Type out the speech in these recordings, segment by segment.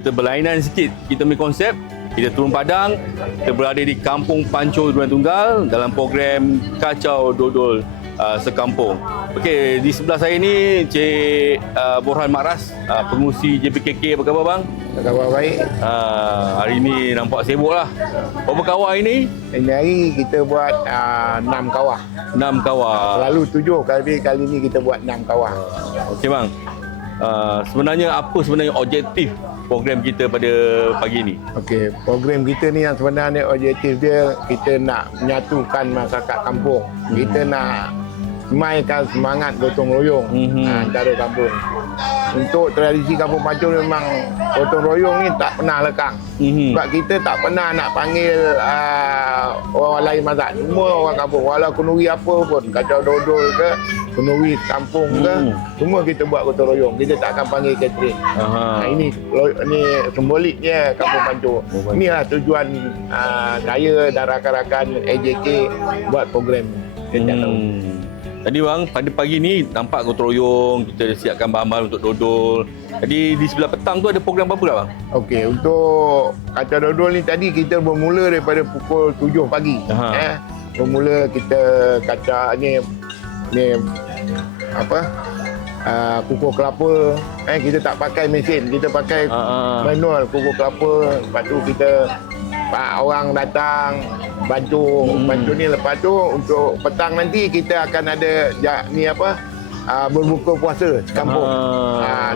kita berlainan sikit. Kita punya konsep, kita turun padang, kita berada di Kampung Pancur Durian Tunggal dalam program Kacau Dodol Sekampung. Okey, di sebelah saya ni Cik Borhan Makras, pengurusi JPKK. Apa khabar bang? Khabar baik. Hari ni nampak sibuk lah. Berapa kawah ini? Ini hari kita buat 6 kawah. 6 kawah. Selalu 7, kali ni kita buat 6 kawah. Okey bang. Sebenarnya apa sebenarnya objektif program kita pada pagi ni? Okey, program kita ni yang sebenarnya objektif dia, kita nak menyatukan masyarakat kampung. Kita nak semaikan semangat gotong royong antara kampung. Untuk tradisi Kampung Pancur memang gotong royong ni tak pernah lekang. Sebab kita tak pernah nak panggil orang lain masak. Semua orang kampung, walau kenduri apa pun, kacau dodol ke, kenduri kampung ke, semua kita buat gotong royong. Kita tak akan panggil catering. Ini simboliknya Kampung Pancur. Inilah tujuan saya dan rakan-rakan AJK buat program setiap tahun. Tadi bang, pada pagi ni nampak gotong royong, kita siapkan bahan-bahan untuk dodol. Jadi di sebelah petang tu ada program apa pula bang? Okey, untuk kacau dodol ni tadi kita bermula daripada pukul 7 pagi. Bermula kita kacau ni apa? Kukur kelapa. Kita tak pakai mesin, kita pakai manual kukur kelapa. Lepas tu kita orang datang bantu ni. Lepas tu untuk petang nanti kita akan ada berbuka puasa kampung.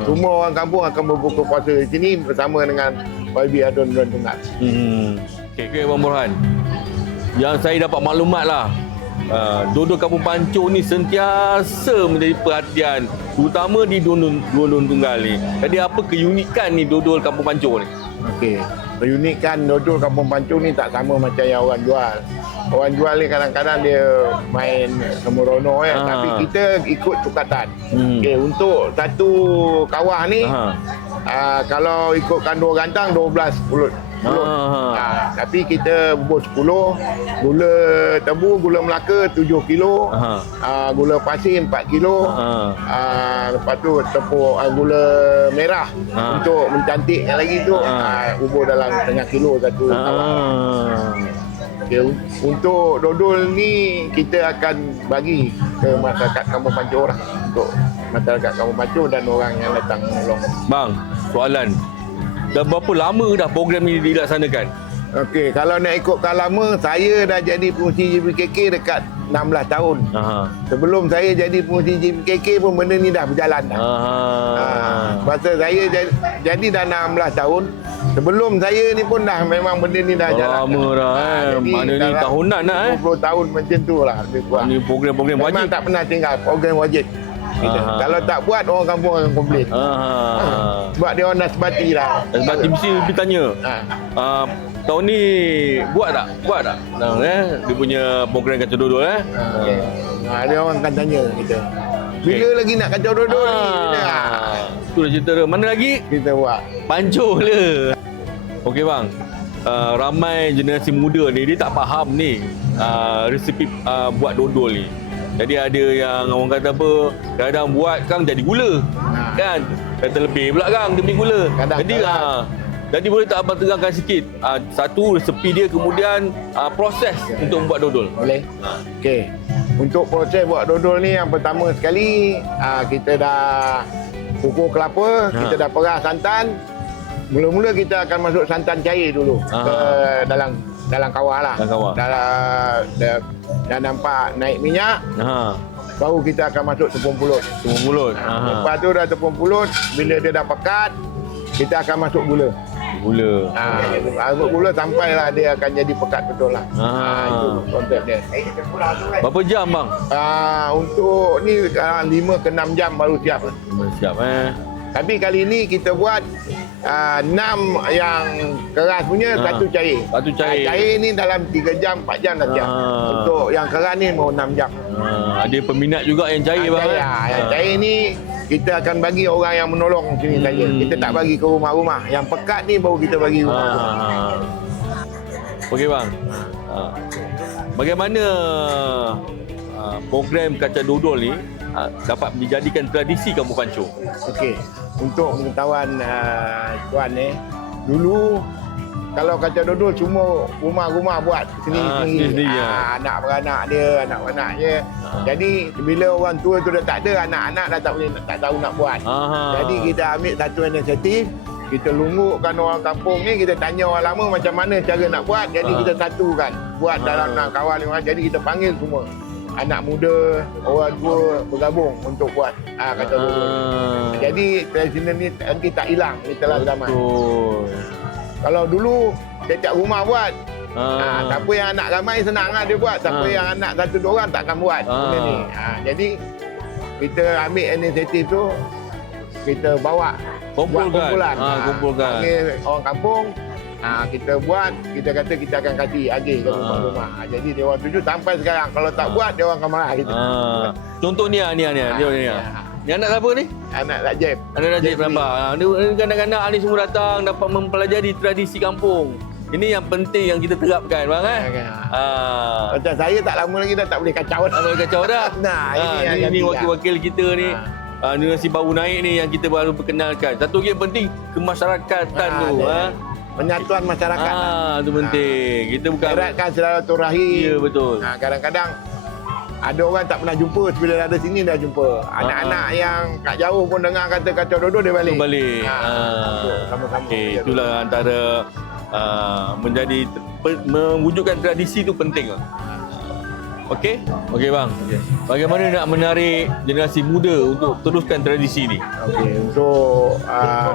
Semua orang kampung akan berbuka puasa di sini bersama dengan YB Adon Durian Tunggal. Okey Bang Borhan, yang saya dapat maklumat lah, dodol Kampung Pancur ni sentiasa menjadi perhatian, terutama di Durian Tunggal ni. Jadi apa keunikan ni dodol Kampung Pancur ni? Okey, keunikan dodol Kampung Pancur ni tak sama macam yang orang jual. Orang jual ni kadang-kadang dia main sembrono tapi kita ikut sukatan. Okey, untuk satu kawah ni kalau ikutkan 2 gantang 12 pulut. Tapi kita bubur 10, gula tebu, gula Melaka 7 kilo, gula pasir 4 kilo, lepas tu tepung gula merah untuk mencantikkan lagi tu, bubur dalam setengah kilo satu kawah. Okay, untuk dodol ni kita akan bagi ke masyarakat Kampung Pancur lah, untuk masyarakat Kampung Pancur dan orang yang datang menolong. Bang, soalan, dah berapa lama dah program ni dilaksanakan? Okey, kalau nak ikutkan lama, saya dah jadi pengurusi JPKK dekat 16 tahun. Sebelum saya jadi pengurusi JPKK pun benda ni dah berjalan dah. Masa saya jadi dah 16 tahun. Sebelum saya ni pun dah memang benda ni dah jalan. Lama dah. Mana ni tahunan dah 20 tahun macam tu lah. Ini program-program wajib. Memang tak pernah tinggal, program wajib. Kalau tak buat, orang kampung akan komplain. Sebab dia orang dah sebati dah. Dah sebati mesti tanya. Tahun ni buat tak? Dia punya program kacau dodol Dia orang akan tanya kita, bila lagi nak kacau dodol ni? Tu dah cerita dia. Mana lagi? Kita buat Pancur le. Okey bang, ramai generasi muda ni dia tak faham ni resepi buat dodol ni. Jadi ada yang orang kata apa, kadang buat kan jadi gula. Kan? Kata lebih pula kan dia punya gula. Jadi boleh tak abang terangkan sikit satu resepi dia, kemudian proses untuk membuat dodol? Boleh. Okey. Untuk proses buat dodol ni, yang pertama sekali kita dah kukur kelapa, kita dah perah santan. Mula-mula kita akan masuk santan cair dulu ke dalam kawah lah. Dah nampak naik minyak. Baru kita akan masuk tepung pulut. Lepas tu dah tepung pulut, bila dia dah pekat, kita akan masuk gula. Masuk gula sampailah dia akan jadi pekat betul lah. Itu konsep dia. Berapa jam bang? Untuk ni 5 ke 6 jam baru siap lah. Siap Tapi kali ni kita buat 6 yang keras punya, satu cair. Cair ni dalam 3 jam, 4 jam dah siap. Untuk yang keras ni mau 6 jam. Ada peminat juga yang cair bang. Yang cair ni kita akan bagi orang yang menolong sini saja. Kita tak bagi ke rumah-rumah. Yang pekat ni baru kita bagi rumah-rumah. Okey bang. Bagaimana program kacang dodol ni dapat dijadikan tradisi Kampung Pancung? Okey. Untuk pengetahuan tuan dulu kalau kacang dodol semua rumah-rumah buat sendiri-sendiri. Anak beranak dia, anak beranak dia. Jadi bila orang tua tu dah tak ada, anak-anak dah tak tahu nak buat. Jadi kita ambil satu inisiatif, kita lunggukkan orang kampung ni, kita tanya orang lama macam mana cara nak buat. Jadi kita satukan, buat dalam kawan lima. Jadi kita panggil semua. Anak muda, orang tua bergabung untuk buat kacang dodol. Jadi tradisional ni nanti tak hilang, ni telah zaman. Kalau dulu setiap rumah buat, siapa yang anak ramai senang lah dia buat. Siapa yang anak satu dua orang takkan buat benda ni. Jadi kita ambil inisiatif tu, kita bawa kumpulan. Panggil orang kampung, kita buat, kita kata kita akan kasih agih ke rumah-rumah. Jadi dia orang tuju sampai sekarang. Kalau tak buat, dia orang akan marah kita. Contoh ni. Ni anak siapa ni? Anak Rajib. Anak Rajib nampak. Ni kanak-kanak ni semua datang dapat mempelajari tradisi kampung. Ini yang penting yang kita terapkan, bang Macam saya tak lama lagi dah tak boleh kacau dah. Tak boleh kacau dah. Ini wakil-wakil kita ni. Generasi baru naik ni yang kita baru perkenalkan. Satu lagi yang penting kemasyarakatan tu. Penyatuan masyarakat. Itu penting. Kita bukan eratkan silaturahim. Ya, betul. Kadang-kadang ada orang tak pernah jumpa, bila ada sini dah jumpa. Anak-anak yang kat jauh pun dengar kata kacau dodol, dia balik. Sama-sama. Okey, itulah antara mewujudkan tradisi tu penting. Okey? Okey bang. Bagaimana nak menarik generasi muda untuk teruskan tradisi ni? Okey, untuk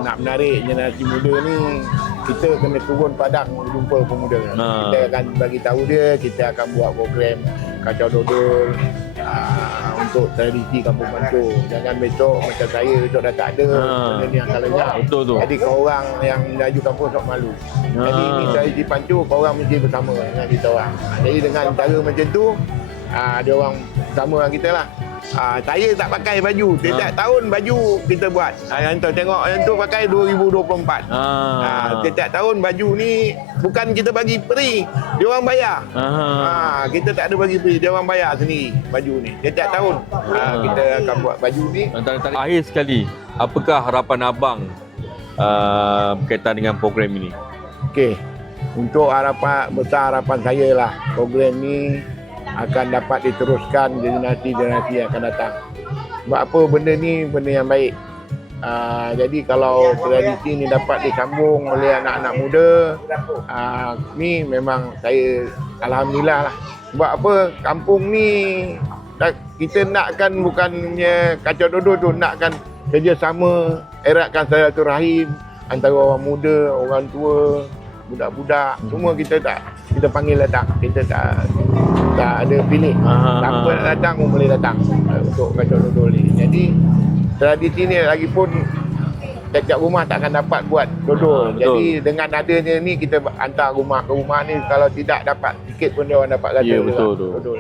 nak menarik generasi muda ni, kita kena turun padang jumpa pemuda. Kita akan bagi tahu dia, kita akan buat program kacau dodol untuk tradisi Kampung Pancung. Jangan besok macam saya besok dah tak ada, benda ni akan lenyap. Betul tu. Jadi korang yang melaju kampung sok malu. Jadi ni tradisi Pancung, korang mesti bersama dengan kita orang. Jadi dengan cara macam tu, ada orang bersama dengan kita lah. Saya tak pakai baju. Setiap tahun baju kita buat. Yang tu tengok, yang tu pakai 2024. Setiap tahun baju ni bukan kita bagi free, dia orang bayar. Kita tak ada bagi free, dia orang bayar sendiri baju ni. Setiap tahun kita akan buat baju ni. Akhir sekali, apakah harapan abang berkaitan dengan program ini? Okey. Untuk harapan saya lah, program ni akan dapat diteruskan generasi-generasi yang akan datang. Sebab apa, benda ni benda yang baik. Jadi kalau tradisi ni dapat disambung oleh anak-anak muda, ni memang saya alhamdulillah lah. Sebab apa, kampung ni kita nakkan bukannya kacau dodol tu, nakkan kerjasama, eratkan silaturahim antara orang muda, orang tua, budak-budak, semua kita panggil datang. Kita tak ada pilih. Siapa nak datang pun boleh datang untuk kacau dodol ni. Jadi tradisi ni lagipun setiap rumah tak akan dapat buat dodol. Jadi dengan adanya ni kita hantar rumah ke rumah ni, kalau tidak dapat sikit pun dia orang dapat kacau dodol.